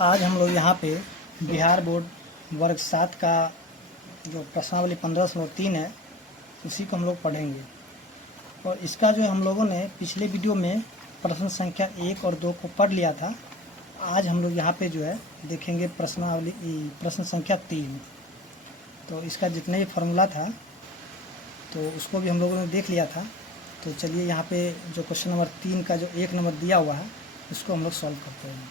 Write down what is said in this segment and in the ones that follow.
आज हम लोग यहाँ पे बिहार बोर्ड वर्ग 7 का जो प्रश्नावली 15/3 है उसी को हम लोग पढ़ेंगे। और इसका जो हम लोगों ने पिछले वीडियो में प्रश्न संख्या 1 और 2 को पढ़ लिया था। आज हम लोग यहाँ पे जो है देखेंगे प्रश्न संख्या 3। तो इसका जितने भी फार्मूला था तो उसको भी हम लोगों ने देख लिया था। तो चलिए यहाँ पे जो क्वेश्चन नंबर 3 का जो 1 नंबर दिया हुआ है उसको हम लोग सॉल्व करते हैं।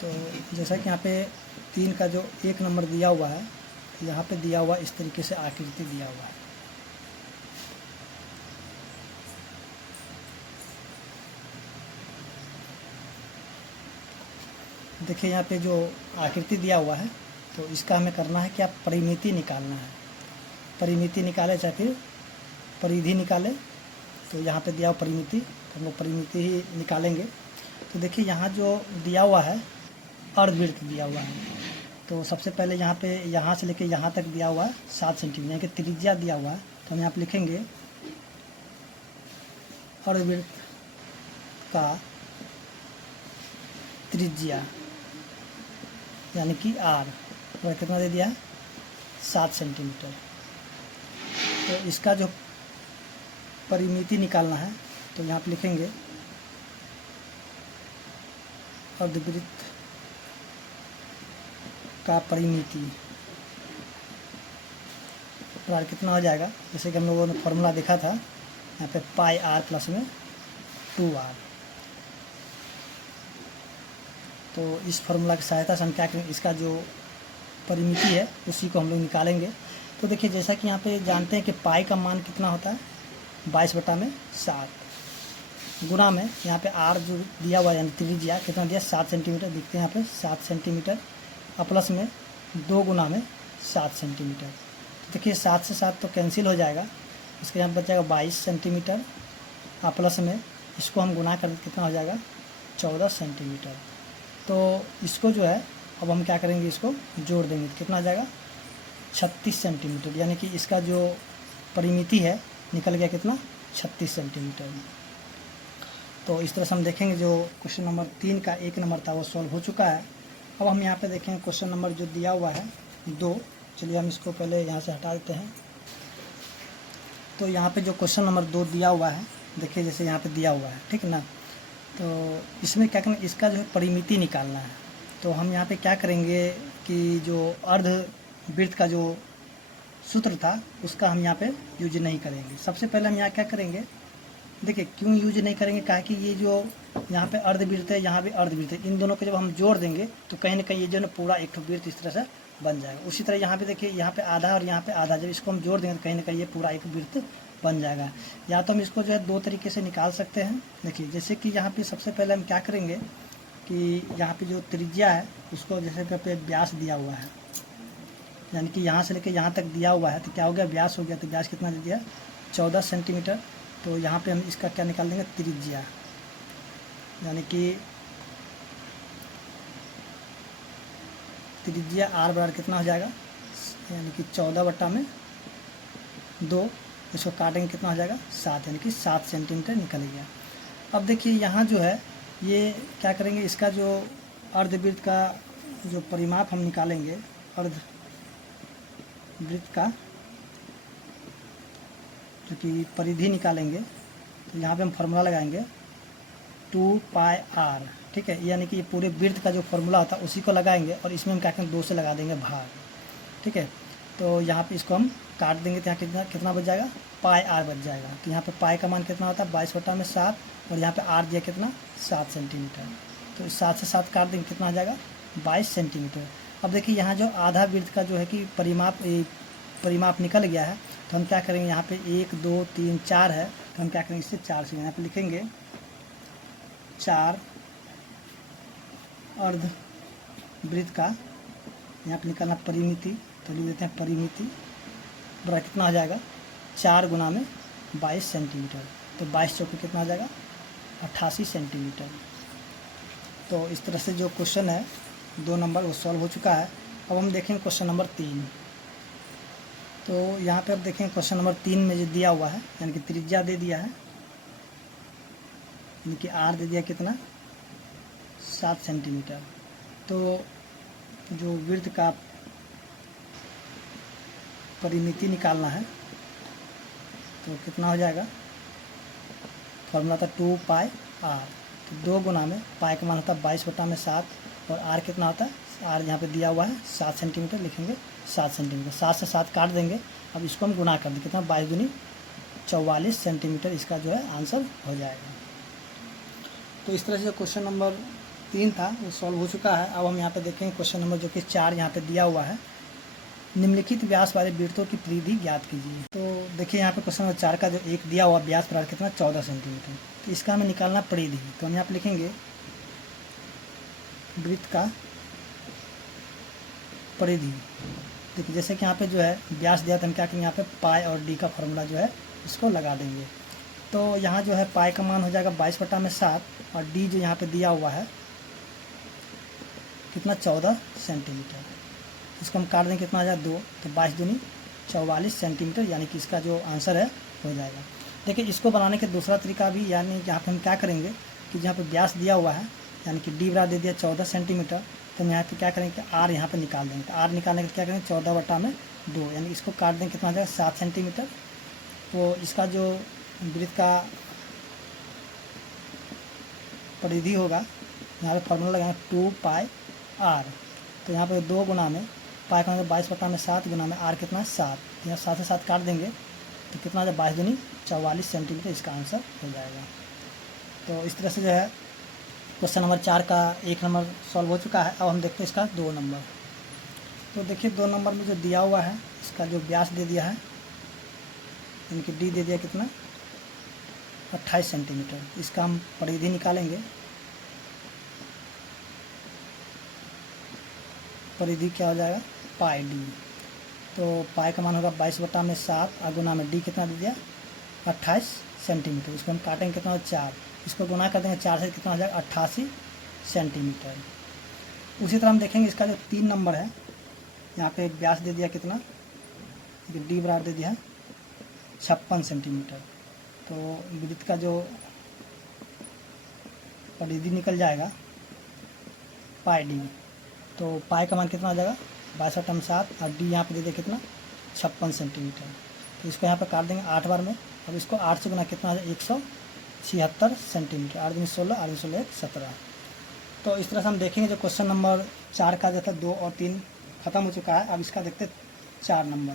तो जैसा कि यहाँ पे 3 का जो 1 नंबर दिया हुआ है, यहाँ पे दिया हुआ इस तरीके से आकृति दिया हुआ है। देखिए यहाँ पे जो आकृति दिया हुआ है तो इसका हमें करना है क्या, परिमिति निकालना है। परिमिति निकाले चाहे फिर परिधि निकाले। तो यहाँ पे दिया हुआ परिमिति, तो हम लोग परिमिति ही निकालेंगे। तो देखिए यहाँ जो दिया हुआ है अर्धवृत्त दिया हुआ है। तो सबसे पहले यहाँ पे यहाँ से लेके यहाँ तक दिया हुआ है 7 सेंटीमीटर, यानी कि त्रिज्या दिया हुआ है। तो हम यहाँ पे लिखेंगे अर्धवृत्त का त्रिज्या यानी कि आर, और कितना दे दिया है 7 सेंटीमीटर। तो इसका जो परिमिति निकालना है तो यहाँ पे लिखेंगे अर्धवृत्त का परिमिति और कितना हो जाएगा, जैसे कि हम लोगों ने फॉर्मूला देखा था यहाँ पे पाई आर प्लस में 2r। तो इस फार्मूला की सहायता से हम क्या करेंगे, इसका जो परिमिति है उसी को हम लोग निकालेंगे। तो देखिए जैसा कि यहाँ पे जानते हैं कि पाई का मान कितना होता है 22/7 गुना में यहाँ पे आर जो दिया हुआ है यानी त्रिज्या कितना दिया 7 सेंटीमीटर, दिखते हैं यहाँ पे 7 सेंटीमीटर और प्लस में 2 गुना में 7 सेंटीमीटर। तो देखिए 7 से 7 तो कैंसिल हो जाएगा, इसके यहाँ बच जाएगा 22 सेंटीमीटर और प्लस में इसको हम गुना कर कितना हो जाएगा 14 सेंटीमीटर। तो इसको जो है अब हम क्या करेंगे, इसको जोड़ देंगे तो कितना आ जाएगा 36 सेंटीमीटर, यानी कि इसका जो परिमिति है निकल गया कितना 36 सेंटीमीटर। तो इस तरह से हम देखेंगे जो क्वेश्चन नंबर 3 का 1 नंबर था वो सॉल्व हो चुका है। अब हम यहाँ पे देखेंगे क्वेश्चन नंबर जो दिया हुआ है 2। चलिए हम इसको पहले यहाँ से हटा देते हैं। तो यहाँ पे जो क्वेश्चन नंबर 2 दिया हुआ है, देखिए जैसे यहाँ पे दिया हुआ है, ठीक है ना। तो इसमें क्या करना, इसका जो है परिमिति निकालना है। तो हम यहाँ पे क्या करेंगे कि जो अर्धवृत्त का जो सूत्र था उसका हम यहाँ पे यूज नहीं करेंगे। सबसे पहले हम यहाँ क्या करेंगे, देखिए क्यों यूज नहीं करेंगे, कहा कि ये जो यहाँ पे अर्धवृत्त है यहाँ भी अर्धवृत्त है, इन दोनों को जब हम जोड़ देंगे तो कहीं ना कहीं ये जो ना पूरा एक वृत्त इस तरह से बन जाएगा। उसी तरह यहाँ पे देखिए यहाँ पे आधा और यहाँ पे आधा, जब इसको हम जोड़ देंगे तो कहीं ना कहीं ये पूरा एक वृत्त बन जाएगा। या तो हम इसको जो है 2 तरीके से निकाल सकते हैं। देखिए जैसे कि यहाँ पे सबसे पहले हम क्या करेंगे कि यहाँ पे जो त्रिज्या है उसको जैसे पे व्यास दिया हुआ है, यानी कि यहाँ से लेकर यहाँ तक दिया हुआ है, तो क्या हो गया व्यास हो गया। तो व्यास कितना दे दिया 14 सेंटीमीटर। तो यहाँ पे हम इसका क्या निकाल देंगे त्रिज्या, यानी कि त्रिज्या आर बराबर कितना हो जाएगा, यानी कि 14/2, इसको काटेंगे कितना हो जाएगा 7, यानी कि 7 सेंटीमीटर निकल गया। अब देखिए यहाँ जो है ये क्या करेंगे, इसका जो अर्धवृत्त का जो परिमाप हम निकालेंगे, अर्धवृत्त का जो कि परिधि निकालेंगे, तो यहाँ पे हम फार्मूला लगाएंगे 2πr, ठीक है। यानी कि ये पूरे वृत्त का जो फार्मूला होता है उसी को लगाएंगे और इसमें हम क्या करेंगे 2 से लगा देंगे भाग, ठीक है। तो यहाँ पे इसको हम काट देंगे तो यहाँ कितना बच जाएगा πr बच जाएगा। तो यहाँ पे पाई का मान कितना होता है 22/7 और यहाँ पे r दिया कितना 7 सेंटीमीटर। तो 7 से 7 काट देंगे कितना आ जाएगा 22 सेंटीमीटर। अब देखिए यहाँ जो आधा वृत्त का जो है कि परिमाप निकल गया है, तो हम क्या करेंगे यहाँ पे 1 2 3 4 है, तो हम क्या करेंगे इससे 4 से यहाँ पे लिखेंगे 4 अर्धवृत्त का यहाँ पे निकालना परिमिति। तो लिख देते हैं परिमिति बराबर कितना हो जाएगा 4 गुना में 22 सेंटीमीटर। तो 22 चौके कितना आ जाएगा 88 सेंटीमीटर। तो इस तरह से जो क्वेश्चन है 2 नंबर वो सॉल्व हो चुका है। अब हम देखेंगे क्वेश्चन नंबर 3। तो यहाँ पे अब देखें क्वेश्चन नंबर 3 में जो दिया हुआ है, यानी कि त्रिज्या दे दिया है, यानी कि आर दे दिया कितना 7 सेंटीमीटर। तो जो वृत्त का परिमिति निकालना है तो कितना हो जाएगा, फॉर्मूला था 2 पाई आर। तो 2 गुना में पाई का मान होता है 22/7 और आर कितना होता है, आर यहाँ पे दिया हुआ है 7 सेंटीमीटर, लिखेंगे 7 सेंटीमीटर। 7 से 7 काट देंगे, अब इसको हम गुना कर देंगे, कितना 22 दूनी 44 सेंटीमीटर इसका जो है आंसर हो जाएगा। तो इस तरह से जो क्वेश्चन नंबर 3 था वो सॉल्व हो चुका है। अब हम यहाँ पे देखेंगे क्वेश्चन नंबर जो कि 4 यहाँ पे दिया हुआ है, निम्नलिखित व्यास वाले वृत्तों की परिधि ज्ञात कीजिए। तो देखिए यहाँ पे क्वेश्चन नंबर 4 का जो एक दिया हुआ व्यास प्रकार कितना 14 सेंटीमीटर, तो इसका हमें निकालना परिधि। तो हम यहाँ पे लिखेंगे वृत्त का परिधि। देखिए जैसे कि यहाँ पे जो है व्यास दिया था, हम क्या करेंगे यहाँ पे पाई और डी का फॉर्मूला जो है इसको लगा देंगे। तो यहाँ जो है पाई का मान हो जाएगा 22/7 और डी जो यहाँ पे दिया हुआ है कितना 14 सेंटीमीटर। इसको हम काट देंगे, कितना आ जाएगा 2, तो 22 दूनी 44 सेंटीमीटर, यानी कि इसका जो आंसर है हो जाएगा। देखिए इसको बनाने के दूसरा तरीका भी, यानी यहाँ पे हम क्या करेंगे कि जहाँ पे व्यास दिया हुआ है यानी कि डी बराबर दे दिया 14 सेंटीमीटर, तो हम यहाँ पे क्या करेंगे कि आर यहाँ पे निकाल देंगे। तो आर निकालने के क्या करेंगे 14/2, यानी इसको काट देंगे, कितना आ जाएगा 7 सेंटीमीटर। तो इसका जो वृत्त का परिधि होगा, यहाँ पे फॉर्मूला लगाएंगे 2 पाई आर। तो यहाँ पे 2 गुना में पाई का 22/7 गुना में आर कितना 7, यहाँ 7 से 7 काट देंगे तो कितना आ जाए 22 दूनी 44 सेंटीमीटर इसका आंसर हो जाएगा। तो इस तरह से जो है क्वेश्चन नंबर 4 का 1 नंबर सॉल्व हो चुका है। अब हम देखते हैं इसका 2 नंबर। तो देखिए 2 नंबर में जो दिया हुआ है इसका जो व्यास दे दिया है, इनकी डी दे दिया कितना 28 सेंटीमीटर। इसका हम परिधि निकालेंगे। परिधि क्या हो जाएगा पाई डी। तो पाई का मान होगा 22/7 और गुना में डी कितना दे दिया 28 सेंटीमीटर। इसको हम काटेंगे, कितना 4, इसको गुना कर देंगे 4 से, कितना हो जाएगा 88 सेंटीमीटर। उसी तरह हम देखेंगे इसका जो 3 नंबर है, यहाँ पे व्यास दे दिया कितना, डी बराबर दे दिया 56 सेंटीमीटर। तो वृत्त का जो परिधि निकल जाएगा पाई डी। तो पाई का मान कितना आ जाएगा 22/7 और डी यहाँ पे दे दिया कितना 56 सेंटीमीटर। तो इसको यहाँ पे काट देंगे 8 बार में। अब इसको 8 से गुना कितना आ जाएगा 176 सेंटीमीटर। 8 दूनी 16, 8 दूनी 16 17। तो इस तरह से हम देखेंगे जो क्वेश्चन नंबर 4 का जो था 2 और 3 खत्म हो चुका है। अब इसका देखते 4 नंबर।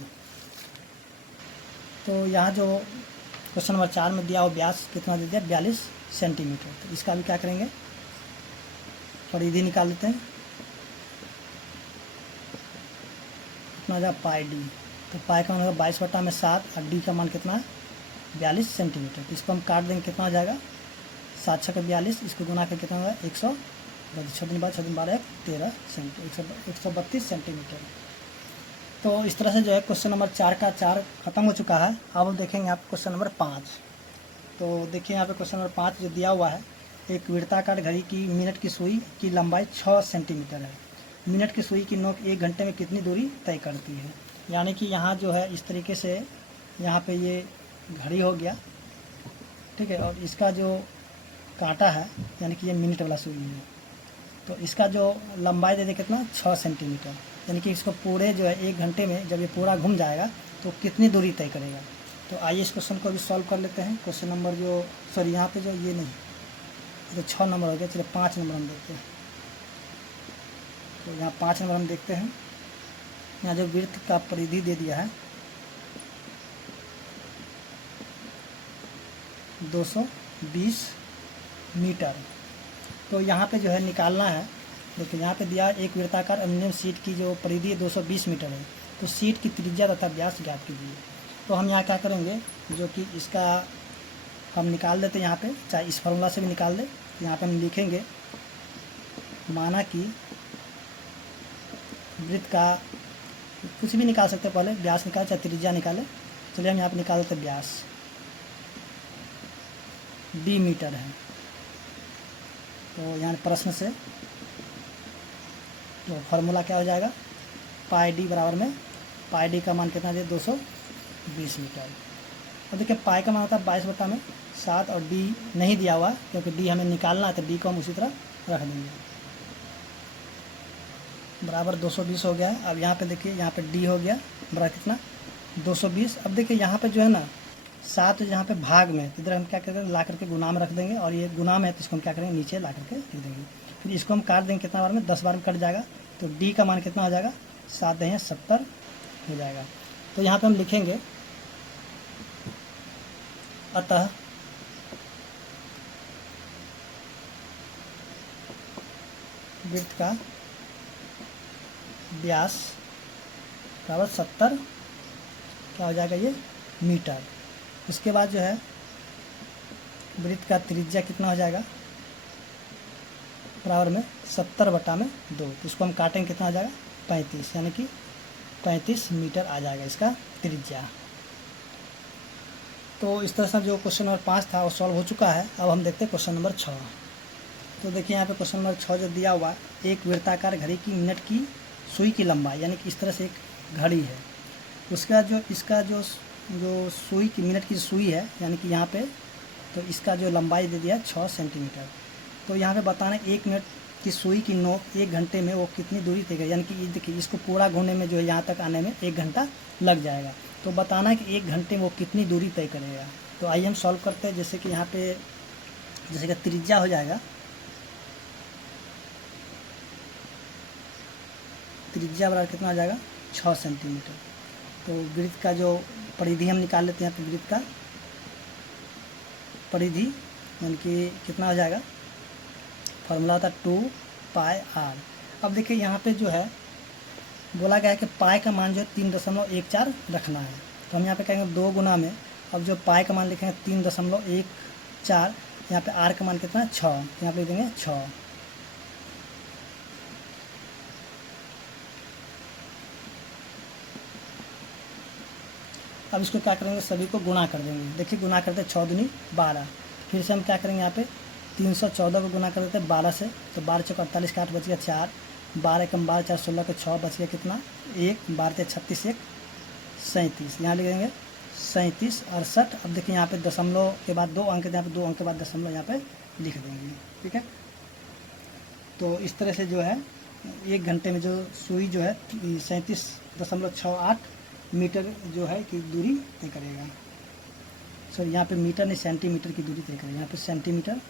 तो यहाँ जो क्वेश्चन नंबर 4 में दिया हुआ व्यास कितना दे दिया 42 सेंटीमीटर। तो इसका भी क्या करेंगे परिधि निकाल लेते हैं, कितना जाएगा पाई डी। तो पाई का मान होगा 22/7 और डी का मान कितना है 42 सेंटीमीटर। तो इसको हम काट देंगे, कितना आ जाएगा 7 छक्के 42, इसको गुना कर कितना होगा 132 सेंटीमीटर। तो इस तरह से जो है क्वेश्चन नंबर 4 का 4 खत्म हो चुका है। अब हम देखेंगे यहाँ पे क्वेश्चन नंबर 5। तो देखिए यहाँ पे क्वेश्चन नंबर 5 जो दिया हुआ है, एक वृत्ताकार घड़ी की मिनट की सुई की लंबाई 6 सेंटीमीटर है। मिनट की सुई की नोक 1 घंटे में कितनी दूरी तय करती है। यानी कि यहाँ जो है इस तरीके से यहाँ पे ये घड़ी हो गया, ठीक है, और इसका जो कांटा है यानी कि ये मिनट वाला सुई है। तो इसका जो लंबाई दे दे कितना 6 सेंटीमीटर, यानी कि इसको पूरे जो है 1 घंटे में जब ये पूरा घूम जाएगा तो कितनी दूरी तय करेगा। तो आइए इस क्वेश्चन को भी सॉल्व कर लेते हैं। क्वेश्चन नंबर जो सॉरी यहाँ पे जो ये नहीं, तो 6 नंबर हो गया, चलिए 5 नंबर हम देखते हैं। तो यहाँ 5 नंबर हम देखते हैं। यहाँ जो वृत्त का परिधि दे दिया है 220 मीटर। तो यहाँ पे जो है निकालना है, देखिए यहाँ पे दिया एक वृत्ताकार एल्युमिनियम शीट की जो परिधि 220 मीटर है। तो शीट की त्रिज्या तथा व्यास ज्ञात कीजिए। तो हम यहाँ क्या करेंगे, जो कि इसका हम निकाल देते हैं यहाँ पे, चाहे इस फार्मूला से भी निकाल दें। यहाँ पे हम लिखेंगे माना कि वृत्त का कुछ भी निकाल सकते हैं, पहले व्यास निकाले चाहे त्रिज्या निकाले। चलिए हम यहाँ पे निकाल देते हैं व्यास d मीटर है। तो यहाँ प्रश्न से तो फार्मूला क्या हो जाएगा पाई डी बराबर में पाई डी का मान कितना दे 220 मीटर। अब देखिए पाई का मान होता है 22/7 और डी नहीं दिया हुआ क्योंकि डी हमें निकालना है, तो डी को हम उसी तरह रख देंगे। बराबर 220 हो गया है। अब यहाँ पे देखिए, यहाँ पे डी हो गया बराबर कितना 220। अब देखिए यहाँ पे जो है ना 7 यहाँ पे भाग में, इधर हम क्या करेंगे ला करके गुणाम रख देंगे, और ये गुणाम है तो इसको हम क्या करेंगे नीचे ला करके लिख देंगे। फिर इसको हम काट देंगे कितना बार में, 10 बार में कट जाएगा। तो डी का मान कितना हो जाएगा 7 × 70 हो जाएगा। तो यहाँ पे हम लिखेंगे अतः वृत्त का व्यास बराबर 70 क्या हो जाएगा ये मीटर। उसके बाद जो है वृत्त का त्रिज्या कितना हो जाएगा बराबर में 70/2। तो इसको हम काटेंगे कितना आ जाएगा 35, यानी कि 35 मीटर आ जाएगा इसका त्रिज्या। तो इस तरह से जो क्वेश्चन नंबर 5 था वो सॉल्व हो चुका है। अब हम देखते हैं क्वेश्चन नंबर 6। तो देखिए यहाँ पे क्वेश्चन नंबर 6 जो दिया हुआ है, एक वृत्ताकार घड़ी की मिनट की सुई की लंबाई, यानी कि इस तरह से एक घड़ी है, उसका जो इसका जो सुई की मिनट की सुई है, यानी कि यहाँ पे तो इसका जो लंबाई दे दिया 6 सेंटीमीटर। तो यहाँ पे बताना 1 मिनट की सुई की नोक 1 घंटे में वो कितनी दूरी तय करेगा, यानी कि देखिए इसको पूरा घूमने में जो है यहाँ तक आने में 1 घंटा लग जाएगा। तो बताना है कि 1 घंटे में वो कितनी दूरी तय करेगा। तो आइए हम सॉल्व करते हैं। जैसे कि यहाँ पे जैसे कि त्रिज्या हो जाएगा, त्रिज्या बराबर कितना आ जाएगा 6 सेंटीमीटर। तो वृत्त का जो परिधि हम निकाल लेते हैं। तो वृत्त का परिधि यानी कि कितना हो जाएगा, फॉर्मूला होता है 2πr। अब देखिए यहाँ पे जो है बोला गया है कि पाई का मान जो है 3.14 रखना है। तो हम यहाँ पे कहेंगे 2 गुना में, अब जो पाई का मान लिखेंगे 3.14, यहाँ पे आर का मान कितना है 6, यहाँ पे लिख देंगे 6। अब इसको क्या करेंगे सभी को गुणा कर देंगे। देखिए गुणा करते 6 दूनी 12। फिर से हम क्या करेंगे यहाँ पे 314 को गुना कर देते हैं 12 से। तो 12 × 48 का 8 बच गया 4, 12 × 12 4 16 के 6 बच गया कितना 1, 12 × 36 1 37। यहाँ लिखेंगे 37 68। अब देखिए यहाँ पे दशमलव के बाद 2 अंक, यहाँ पे 2 अंक के बाद दशमलव यहाँ पे लिख देंगे। ठीक है। तो इस तरह से जो है 1 घंटे में जो सुई जो है 37.68 मीटर जो है कि दूरी तय करेगा। सॉरी यहाँ पे मीटर नहीं सेंटीमीटर की दूरी तय करेगा। यहाँ पे सेंटीमीटर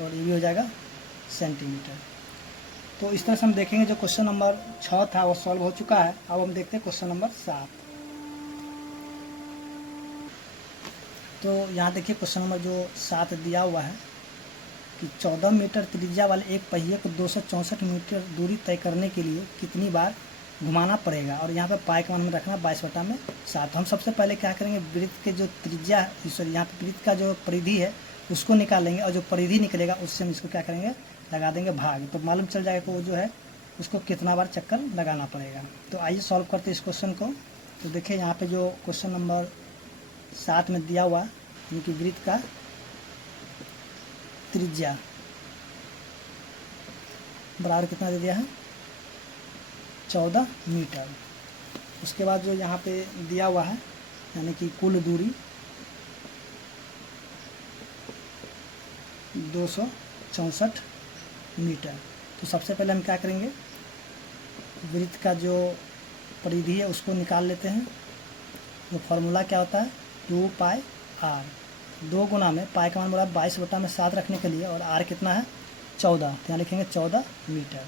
और ये भी हो जाएगा सेंटीमीटर। तो इस तरह से हम देखेंगे जो क्वेश्चन नंबर 6 था वो सॉल्व हो चुका है। अब हम देखते हैं क्वेश्चन नंबर 7। तो यहाँ देखिए क्वेश्चन नंबर जो 7 दिया हुआ है कि 14 मीटर त्रिज्या वाले एक पहिए को 264 मीटर दूरी तय करने के लिए कितनी बार घुमाना पड़ेगा, और यहाँ पे पाई का मान में रखना 22/7। हम सबसे पहले क्या करेंगे वृत्त के जो त्रिज्या सॉरी यहाँ पे वृत्त का जो परिधि है उसको निकालेंगे, और जो परिधि निकलेगा उससे हम इसको क्या करेंगे लगा देंगे भाग। तो मालूम चल जाएगा कि वो जो है उसको कितना बार चक्कर लगाना पड़ेगा। तो आइए सॉल्व करते हैं इस क्वेश्चन को। तो देखिए यहाँ पे जो क्वेश्चन नंबर 7 में दिया हुआ यानी कि वृत्त का त्रिज्या बराबर कितना दे दिया है 14 मीटर। उसके बाद जो यहाँ पे दिया हुआ है यानी कि कुल दूरी 264 मीटर। तो सबसे पहले हम क्या करेंगे वृत्त का जो परिधि है उसको निकाल लेते हैं। तो फॉर्मूला क्या होता है 2πr। 2 गुना में पाई का मान बोला 22/7 रखने के लिए, और आर कितना है 14, तो यहाँ लिखेंगे 14 मीटर।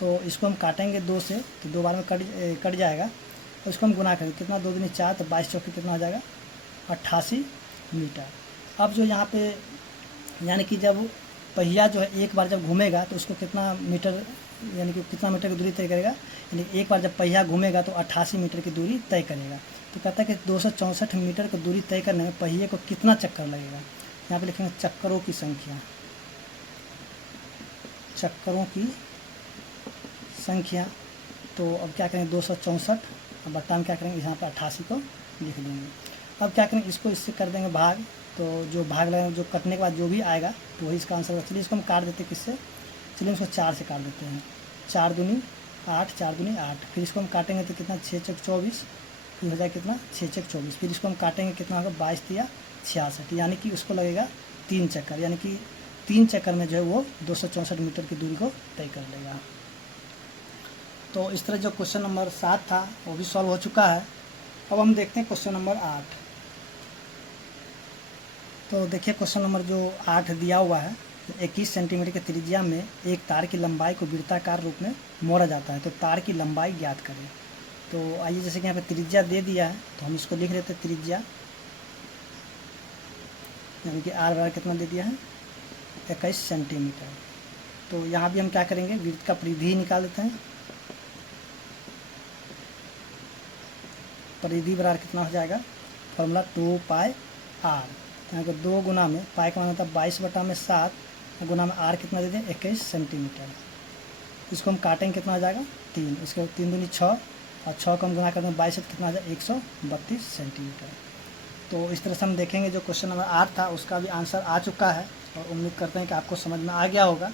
तो इसको हम काटेंगे 2 से, तो 2 बार में कट जाएगा। और इसको हम गुना करेंगे कितना 2 दूनी 4, तो 22 चौके कितना हो जाएगा 88 मीटर। अब जो यहाँ पे यानी कि जब पहिया जो है एक बार जब घूमेगा तो उसको कितना मीटर यानी कि कितना मीटर की दूरी तय करेगा, यानी एक बार जब पहिया घूमेगा तो 88 मीटर की दूरी तय करेगा। तो कहता है कि 264 मीटर की दूरी तय करने में पहिए को कितना चक्कर लगेगा। यहाँ पे लिखेंगे चक्करों की संख्या, चक्करों की संख्या। तो अब क्या करेंगे 264 और बट्टा में क्या करेंगे यहाँ पर 88 को लिख देंगे। अब क्या करेंगे इसको इससे कर देंगे भाग। तो जो भाग लगेगा जो कटने के बाद जो भी आएगा तो वही इसका आंसर होगा। चलिए इसको हम काट देते हैं किससे, चलिए इसको 4 से काट देते हैं। 4 दूनी 8, 4 दूनी 8। फिर इसको हम काटेंगे तो कितना 6 चौक 24, फिर हो जाएगा कितना 6 चौक 24। फिर इसको हम काटेंगे कितना होगा 22 या 66, यानी कि उसको लगेगा 3 चक्कर, यानी कि 3 चक्कर में जो है वो 264 मीटर की दूरी को तय कर लेगा। तो इस तरह जो क्वेश्चन नंबर 7 था वो भी सॉल्व हो चुका है। अब हम देखते हैं क्वेश्चन नंबर 8। तो देखिए क्वेश्चन नंबर जो 8 दिया हुआ है, 21 सेंटीमीटर की त्रिज्या में एक तार की लंबाई को वृत्ताकार रूप में मोड़ा जाता है, तो तार की लंबाई ज्ञात करें। तो आइए, जैसे कि यहाँ पे त्रिज्या दे दिया है तो हम इसको लिख लेते हैं त्रिज्या, यानी कि आर बराबर कितना दे दिया है 21 सेंटीमीटर। तो यहाँ भी हम क्या करेंगे, वृत्त का परिधि निकाल लेते हैं। परिधि बराबर कितना हो जाएगा, फॉर्मूला 2 पाई आर। यहाँ को 2 गुना में पाई का मान होता है 22/7 गुना में आर कितना दे दें 21 सेंटीमीटर। इसको हम काटेंगे कितना हो जाएगा 3, इसके 3 दूनी 6 और 6 को हम गुना करते हैं 22 से कितना हो जाएगा 132 सेंटीमीटर। तो इस तरह से हम देखेंगे जो क्वेश्चन नंबर 8 था उसका भी आंसर आ चुका है और उम्मीद करते हैं कि आपको समझ में आ गया होगा।